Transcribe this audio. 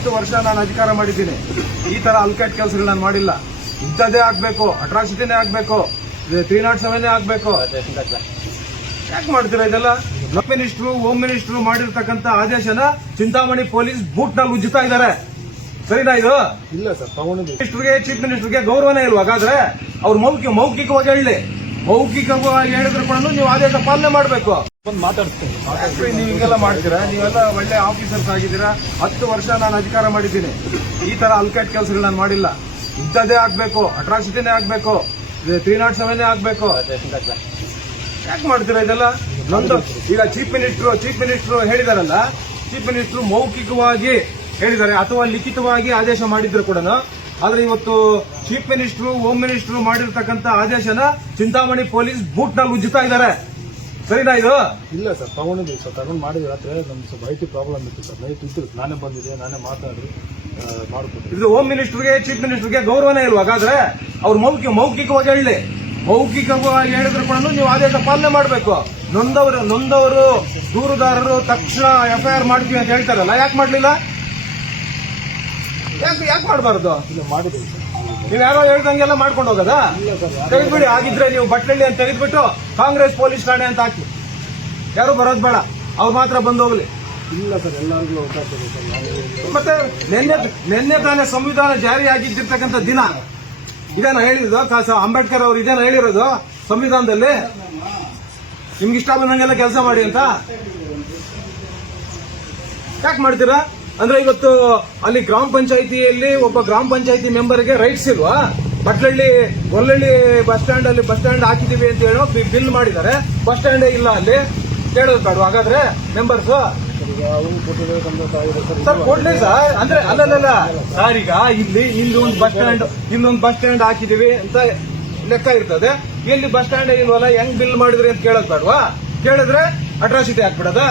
10 ವರ್ಷ ನಾನು ಅಧಿಕಾರ ಮಾಡಿದ್ದೀನಿ. ಈ ತರ ಅಲ್ಕೆಟ್ ಕೆಲಸಗಳು ನಾನು ಮಾಡಿಲ್ಲ. ಇಂಥದ್ದೇ ಆಗ್ಬೇಕು, ಅಟ್ರಾಸಿಟಿನೇ ಆಗ್ಬೇಕು, 307 ಆಗ್ಬೇಕು. ಯಾಕೆ ಮಾಡ್ತೀರಾ ಇದೆಲ್ಲ? ಮಿನಿಸ್ಟ್ರು, ಹೋಮ್ ಮಿನಿಸ್ಟ್ರು ಮಾಡಿರ್ತಕ್ಕಂಥ ಆದೇಶನ ಚಿಂತಾಮಣಿ ಪೊಲೀಸ್ ಬೂಟ್ ನಲ್ಲಿ ಉಜ್ಜುತ್ತಾ ಇದ್ದಾರೆ. ಸರಿನಾ ಇದು? ಇಲ್ಲ ಸರ್, ತಗೊಂಡಿದ್ದೀವಿ. ಮಿನಿಸ್ಟರ್ಗೆ, ಚೀಫ್ ಮಿನಿಸ್ಟರ್ಗೆ ಗೌರವನೇ ಇಲ್ವಾ? ಹಾಗಾದ್ರೆ ಅವ್ರು ಮೌಖಿಕವಾಗಿ ಹೇಳಿ, ಮೌಖಿಕವಾಗಿ ಹೇಳಿದ್ರು ಕೂಡ ನೀವು ಆದೇಶ ಪಾಲನೆ ಮಾಡಬೇಕು. ಮಾತಾಡ್ತೀನಿ. ನೀವು ಹಿಂಗೆಲ್ಲ ಮಾಡ್ತೀರಾ? ನೀವೆಲ್ಲ ಒಳ್ಳೆ ಆಫೀಸರ್ಸ್ ಆಗಿದ್ದೀರಾ. 10 ವರ್ಷ ನಾನು ಅಧಿಕಾರ ಮಾಡಿದ್ದೀನಿ. ಈ ತರ ಅಲ್ಕೆಟ್ ಕೆಲಸಗಳು ನಾನು ಮಾಡಿಲ್ಲ. ಇಂಥದ್ದೇ ಆಗ್ಬೇಕು, ಅಟ್ರಾಸಿಟಿನೇ ಆಗ್ಬೇಕು, 307 ಆಗ್ಬೇಕು. ಯಾಕೆ ಮಾಡ್ತೀರಾ ಇದೆಲ್ಲ? ನಮ್ದು ಈಗ ಚೀಫ್ ಮಿನಿಸ್ಟರ್ ಹೇಳಿದಾರಲ್ಲ, ಚೀಫ್ ಮಿನಿಸ್ಟರ್ ಮೌಖಿಕವಾಗಿ ಹೇಳಿದ್ದಾರೆ ಅಥವಾ ಲಿಖಿತವಾಗಿ ಆದೇಶ ಮಾಡಿದ್ರು ಕೂಡ. ಆದ್ರೆ ಇವತ್ತು ಚೀಫ್ ಮಿನಿಸ್ಟರ್, ಹೋಮ್ ಮಿನಿಸ್ಟರ್ ಮಾಡಿರ್ತಕ್ಕಂಥ ಆದೇಶನ ಚಿಂತಾಮಣಿ ಪೊಲೀಸ್ ಬೂಟ್ ನಲ್ಲಿ ಉಜ್ಜುತ್ತಾ ಇದ್ದಾರೆ. ಸರಿನಾ ಇದು? ಇಲ್ಲ ಸರ್, ತಗೊಂಡಿದ್ದೀವಿ ಸರ್. ತಗೊಂಡು ಮಾಡಿದ್ವಿ. ರಾತ್ರಿ ನಮ್ಗೆ ಸ್ವಲ್ಪ ಐಟಿ ಪ್ರಾಬ್ಲಮ್ ಇತ್ತು ಸರ್. ನೈಟ್ ಇತ್ತು, ನಾನೇ ಬಂದಿದ್ದೆ, ನಾನೇ ಮಾತಾಡಿ ಮಾಡ್ಕೊಡ್ತೀನಿ. ಇದು ಹೋಮ್ ಮಿನಿಸ್ಟರ್ಗೆ, ಚೀಫ್ ಮಿನಿಸ್ಟರ್ಗೆ ಗೌರವನೇ ಇಲ್ವಾ? ಹಾಗಾದ್ರೆ ಅವ್ರು ಮೌಖಿಕವಾಗಿ ಹೇಳಿ, ಮೌಖಿಕವಾಗಿ ಹೇಳಿದ್ರು ಕೂಡ ನೀವು ಆದೇಶ ಪಾಲನೆ ಮಾಡಬೇಕು. ನೊಂದವರು ದೂರುದಾರರು ತಕ್ಷಣ FIR ಮಾಡ್ತೀವಿ ಅಂತ ಹೇಳ್ತಾರಲ್ಲ, ಯಾಕೆ ಮಾಡ್ಲಿಲ್ಲ? ಯಾಕೆ ಮಾಡಬಾರ್ದು? ಇಲ್ಲ, ಮಾಡಿದ್ದೀವಿ ಸರ್. ನೀವು ಯಾರೋ ಹೇಳ್ದಂಗೆಲ್ಲ ಮಾಡ್ಕೊಂಡು ಹೋಗದ? ತೆಗೆದ್ಬಿಡಿ. ಆಗಿದ್ರೆ ನೀವು ಬಟ್ಲಳ್ಳಿ ಅಂತ ತೆಗೆದ್ಬಿಟ್ಟು ಕಾಂಗ್ರೆಸ್ ಪೊಲೀಸ್ ಠಾಣೆ ಅಂತ ಹಾಕಿ. ಯಾರು ಬರೋದು ಬೇಡ, ಅವ್ರು ಮಾತ್ರ ಬಂದು ಹೋಗ್ಲಿ. ಇಲ್ಲ ಸರ್, ಎಲ್ಲರಿಗೂ ಅವಕಾಶ ಇದೆ ಸರ್. ಮತ್ತೆ ನಿನ್ನೆ ತಾನೇ ಸಂವಿಧಾನ ಜಾರಿಯಾಗಿದ್ದಿರ್ತಕ್ಕಂಥ ದಿನ ಇದೇನ ಹೇಳಿರೋದು? ಅಂಬೇಡ್ಕರ್ ಅವರು ಇದೇನ ಹೇಳಿರೋದು ಸಂವಿಧಾನದಲ್ಲಿ? ನಿಮ್ಗೆ ಇಷ್ಟ ಬಂದಂಗೆಲ್ಲ ಕೆಲಸ ಮಾಡಿ ಅಂತ ಯಾಕೆ ಮಾಡ್ತೀರಾ? ಅಂದ್ರೆ ಇವತ್ತು ಅಲ್ಲಿ ಗ್ರಾಮ ಪಂಚಾಯಿತಿಯಲ್ಲಿ ಒಬ್ಬ ಗ್ರಾಮ ಪಂಚಾಯಿತಿ ಮೆಂಬರ್ಗೆ ರೈಟ್ಸ್ ಇಲ್ವಾ? ಗೊಲ್ಲಳ್ಳಿ ಬಸ್ ಸ್ಟ್ಯಾಂಡ್ ಹಾಕಿದೀವಿ ಅಂತ ಹೇಳೋ ಬಿಲ್ ಮಾಡಿದ್ದಾರೆ. ಬಸ್ ಸ್ಟ್ಯಾಂಡೇ ಇಲ್ಲ ಅಲ್ಲಿ. ಕೇಳೋದು ಕಾಡು ಹಾಗಾದ್ರೆ ಮೆಂಬರ್ಸ್ ಸರ್ ಕೊಡ್ಲಿ ಸರ್. ಅಂದ್ರೆ ಅಲ್ಲಲ್ಲ ಸರ್, ಈಗ ಇಲ್ಲೊಂದು ಬಸ್ ಸ್ಟ್ಯಾಂಡ್ ಹಾಕಿದೀವಿ ಅಂತ ಲೆಕ್ಕ ಇರ್ತದೆ. ಇಲ್ಲಿ ಬಸ್ ಸ್ಟ್ಯಾಂಡ್ ಇಲ್ವಲ್ಲ, ಹೆಂಗ್ ಬಿಲ್ ಮಾಡಿದ್ರಿ ಅಂತ ಕೇಳೋದು ಬೇಡವಾ? ಕೇಳಿದ್ರೆ ಅಟ್ರಾಸಿಟಿ ಹಾಕ್ಬಿಡದ?